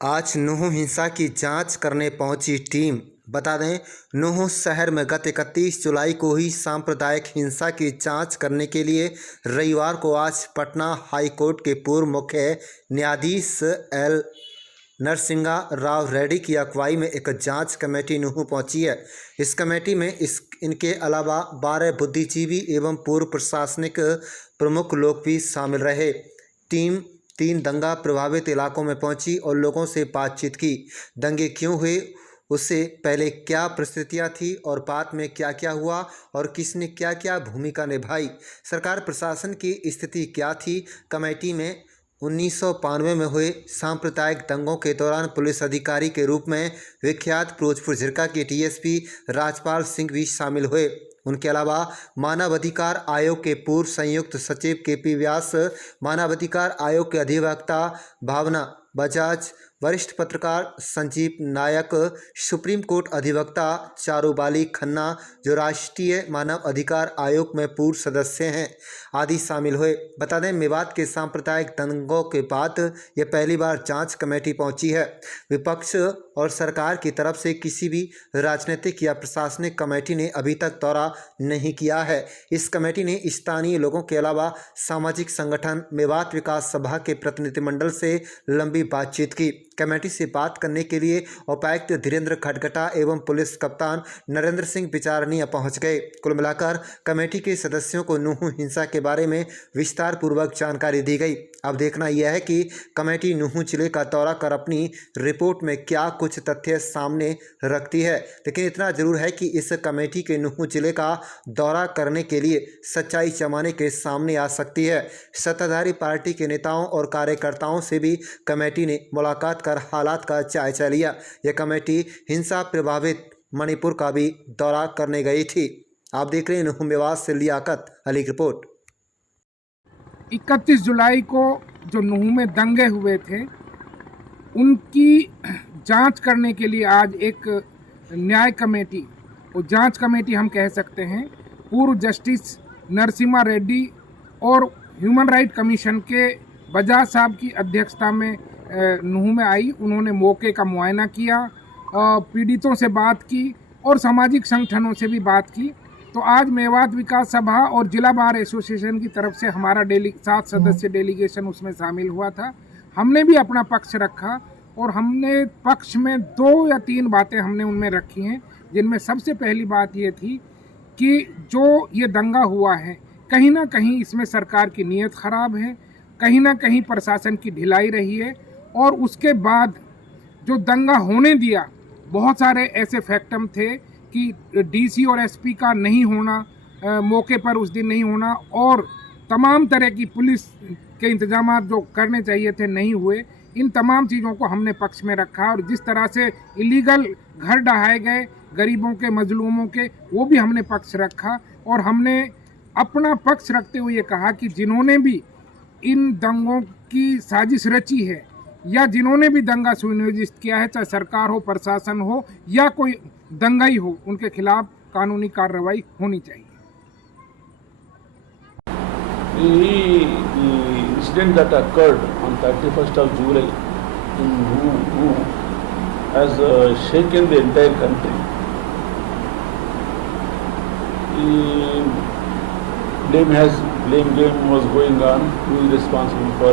आज नूंह हिंसा की जांच करने पहुंची टीम। बता दें, नूंह शहर में गत 31 जुलाई को ही सांप्रदायिक हिंसा की जांच करने के लिए रविवार को आज पटना हाई कोर्ट के पूर्व मुख्य न्यायाधीश एल नरसिंहा राव रेड्डी की अगुवाई में एक जांच कमेटी नूंह पहुंची है। इस कमेटी में इनके अलावा 12 बुद्धिजीवी एवं पूर्व प्रशासनिक प्रमुख लोग भी शामिल रहे। टीम 3 दंगा प्रभावित इलाकों में पहुंची और लोगों से बातचीत की। दंगे क्यों हुए, उससे पहले क्या परिस्थितियां थी और बाद में क्या क्या हुआ और किसने क्या क्या भूमिका निभाई, सरकार प्रशासन की स्थिति क्या थी। कमेटी में 1992 में हुए सांप्रदायिक दंगों के दौरान पुलिस अधिकारी के रूप में विख्यात फिरोजपुर झिरका के डीएसपी राजपाल सिंह भी शामिल हुए। उनके अलावा मानवाधिकार आयोग के पूर्व संयुक्त सचिव केपी व्यास, मानवाधिकार आयोग के अधिवक्ता भावना बजाज, वरिष्ठ पत्रकार संजीव नायक, सुप्रीम कोर्ट अधिवक्ता चारूबाली खन्ना जो राष्ट्रीय मानव अधिकार आयोग में पूर्व सदस्य हैं आदि शामिल हुए। बता दें, मेवात के सांप्रदायिक दंगों के बाद यह पहली बार जांच कमेटी पहुंची है। विपक्ष और सरकार की तरफ से किसी भी राजनीतिक या प्रशासनिक कमेटी ने अभी तक दौरा नहीं किया है। इस कमेटी ने स्थानीय लोगों के अलावा सामाजिक संगठन मेवात विकास सभा के प्रतिनिधिमंडल से लंबी बातचीत की। कमेटी से बात करने के लिए उपायुक्त धीरेन्द्र खटगटा एवं पुलिस कप्तान नरेंद्र सिंह बिचारनिया पहुंच गए। कुल मिलाकर कमेटी के सदस्यों को नूंह हिंसा के बारे में विस्तार पूर्वक जानकारी दी गई। अब देखना यह है कि कमेटी नूंह जिले का दौरा कर अपनी रिपोर्ट में क्या कुछ तथ्य सामने रखती है। लेकिन इतना जरूर है कि इस कमेटी के नूंह जिले का दौरा करने के लिए सच्चाई जमाने के सामने आ सकती है। सत्ताधारी पार्टी के नेताओं और कार्यकर्ताओं से भी कमेटी ने मुलाकात कर हालात का जायजा लिया। यह कमेटी हिंसा प्रभावित मणिपुर का भी दौरा करने गई थी। आप देख रहे हैं नूंह मेवात से लियाकत अली की रिपोर्ट। 31 जुलाई को जो नूंह में दंगे हुए थे उनकी जांच करने के लिए आज एक न्याय कमेटी, वो जांच कमेटी हम कह सकते हैं, पूर्व जस्टिस नरसिम्हा रेड्डी और ह्यूमन राइट कमीशन के बजाज साहब की अध्यक्षता में नूंह में आई। उन्होंने मौके का मुआयना किया, पीड़ितों से बात की और सामाजिक संगठनों से भी बात की। तो आज मेवात विकास सभा और जिला बार एसोसिएशन की तरफ से हमारा 7 सदस्य डेलीगेशन उसमें शामिल हुआ था। हमने भी अपना पक्ष रखा और हमने पक्ष में 2 या 3 बातें हमने उनमें रखी हैं, जिनमें सबसे पहली बात ये थी कि जो ये दंगा हुआ है कहीं ना कहीं इसमें सरकार की नीयत ख़राब है, कहीं ना कहीं प्रशासन की ढिलाई रही है। और उसके बाद जो दंगा होने दिया, बहुत सारे ऐसे फैक्टम थे कि डीसी और एसपी का नहीं होना, मौके पर उस दिन नहीं होना और तमाम तरह की पुलिस के इंतजाम जो करने चाहिए थे नहीं हुए। इन तमाम चीज़ों को हमने पक्ष में रखा और जिस तरह से इलीगल घर ढहाए गए गरीबों के, मजलूमों के, वो भी हमने पक्ष रखा। और हमने अपना पक्ष रखते हुए ये कहा कि जिन्होंने भी इन दंगों की साजिश रची है या जिन्होंने भी दंगा सुनियोजित किया है, चाहे सरकार हो, प्रशासन हो या कोई दंगाई हो, उनके खिलाफ कानूनी कार्रवाई होनी चाहिए। The incident that occurred on 31st of July in Nooh has shaken the entire country. The blame game was going on. Who is responsible for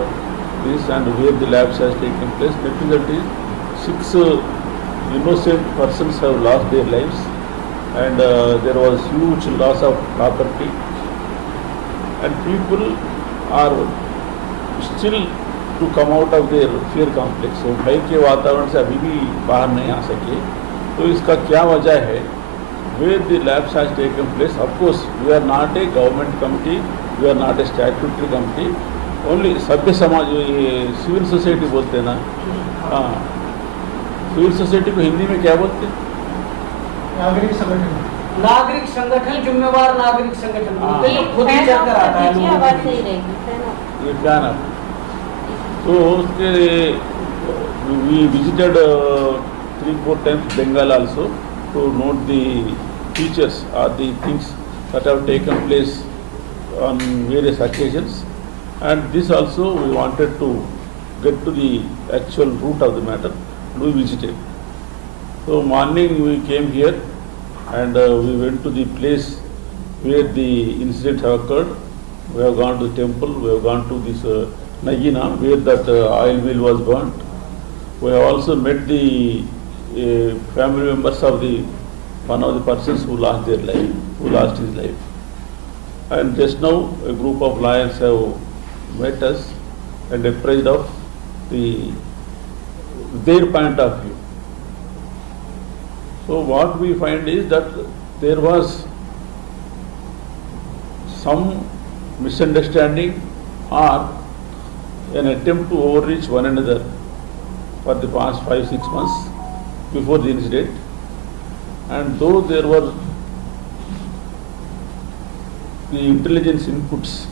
this and where the lapse has taken place? Definitely, 6 innocent persons have lost their lives, and there was huge loss of property. And people are still to come out of their fear complex. So भय के वातावरण से अभी भी बाहर नहीं आ सके। तो इसका क्या वजह है? Where the lapse has taken place? Of course, we are not a government committee, we are not a statutory committee. Only सभ्य समाज, ये सिविल सोसाइटी बोलते हैं ना, हाँ, सिविल सोसाइटी को हिंदी में क्या बोलते हैं? नागरिक संगठन। नागरिक संगठन, जिम्मेवार नागरिक संगठन बोलते हैं, खुद ही चलकर आता है। ये क्या नाम? तो उसके we visited 3-4 times Bengal also to note the features or the things that have taken place on various occasions, and this also we wanted to get to the actual root of the matter. We visited. So morning we came here and we went to the place where the incident occurred. We have gone to the temple, we have gone to this Nagina where that oil mill was burnt. We have also met the family members of the one of the persons who lost their life, who lost his life. And just now a group of lawyers have met us and apprised of their point of view. So what we find is that there was some misunderstanding or an attempt to overreach one another for the past 5-6 months before the incident. And though there were the intelligence inputs,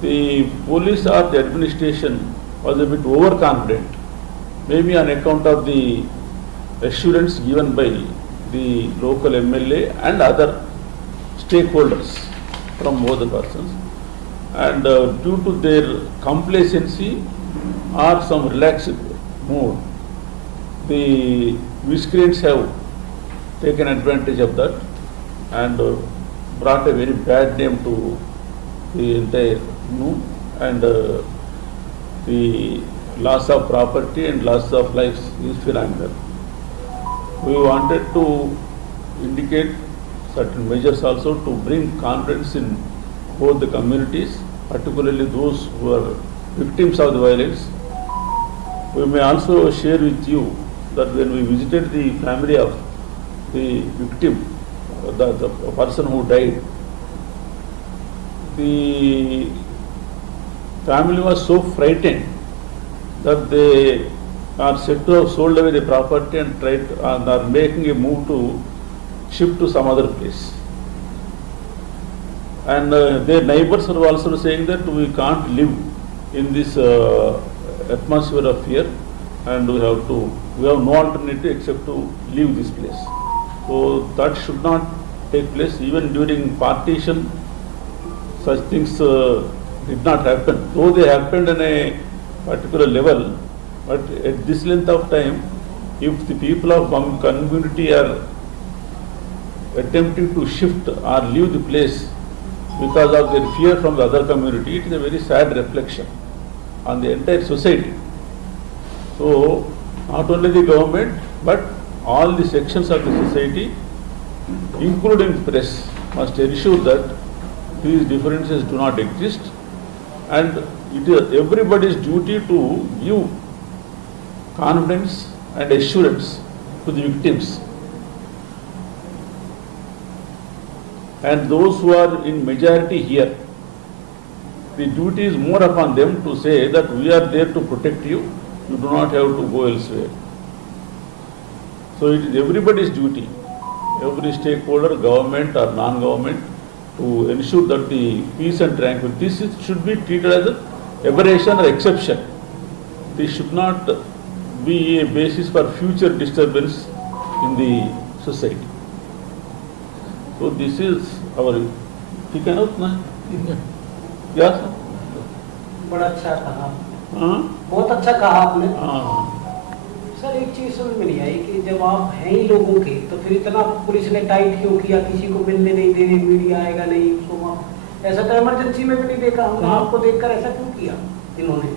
the police or the administration was a bit overconfident, maybe on account of the assurance given by the local MLA and other stakeholders from both the persons. And due to their complacency or some relaxed mood, the miscreants have taken advantage of that and brought a very bad name to the entire and the loss of property and loss of lives is phenomenal. We wanted to indicate certain measures also to bring confidence in both the communities, particularly those who are victims of the violence. We may also share with you that when we visited the family of the victim, the person who died, the family was so frightened that they are said to have sold away the property and are making a move to shift to some other place. And their neighbors are also saying that we can't live in this atmosphere of fear, and we have no alternative except to leave this place. So that should not take place. Even during partition, such things did not happen. Though they happened in a particular level, but at this length of time, if the people of one community are attempting to shift or leave the place because of their fear from the other community, it is a very sad reflection on the entire society. So, not only the government, but all the sections of the society, including press, must ensure that these differences do not exist, and it is everybody's duty to give confidence and assurance to the victims. And those who are in majority here, the duty is more upon them to say that we are there to protect you, you do not have to go elsewhere. So it is everybody's duty, every stakeholder, government or non-government, to ensure that the peace and tranquility, this should be treated as an aberration or exception. This should not be a basis for future disturbance in the society. So this is our, ठीक है ना उतना? क्या सर? बड़ा अच्छा कहा, हाँ? बहुत अच्छा कहा आपने। हाँ। सर एक चीज समझ में नहीं आई कि जब आप हैं ही लोगों के, तो फिर इतना पुलिस ने टाइट क्यों किया? किसी को मिलने नहीं दे रहे, मीडिया आएगा नहीं, उसको ऐसा तो इमरजेंसी में भी नहीं देखा हमने। आपको देखकर ऐसा क्यों किया इन्होंने?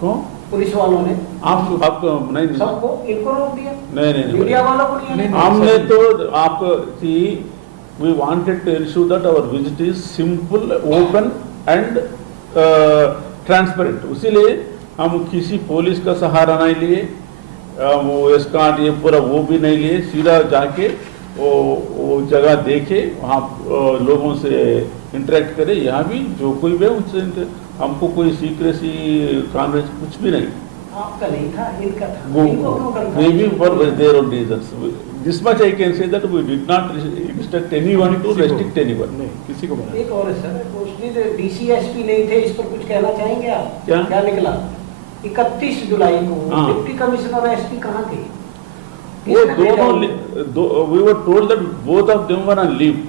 कौन? पुलिस वालों ने आपको नहीं, सबको इनको रोक दिया? नहीं, मीडिया वालों को नहीं? हमने तो आपको we wanted to ensure that our visit is simple, open and transparent. इसीलिए हम किसी पुलिस का सहारा नहीं लिए, वो एस्कॉर्ट ये पूरा वो भी नहीं लिए, सीधा जाके वो जगह देखे, वहाँ लोगों से इंटरेक्ट करे। यहाँ भी जो कोई भी उससे हमको कोई सीक्रेसी कॉन्फ्रेंस कुछ भी नहीं। आपका नहीं था, इनका था। Maybe for their own reasons. This much I can say that we did not instruct anyone to restrict anyone. नहीं, किसी को एक और है सर, मोस्टली DCSP नहीं थे, इस पर कुछ कहना चाहेंगे आप? क्या निकला? 31 जुलाई को डिप्टी कमिश्नर और SP कहाँ थे? वो दोनों, we were told that both of them were on leave,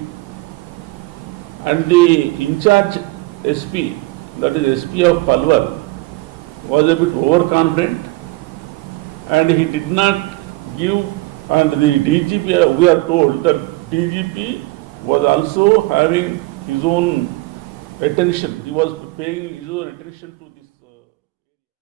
and the in charge SP, that is SP of Palwal, was a bit overconfident, and he did not give. And the DGP, we are told that DGP was also having his own attention. He was paying his own attention to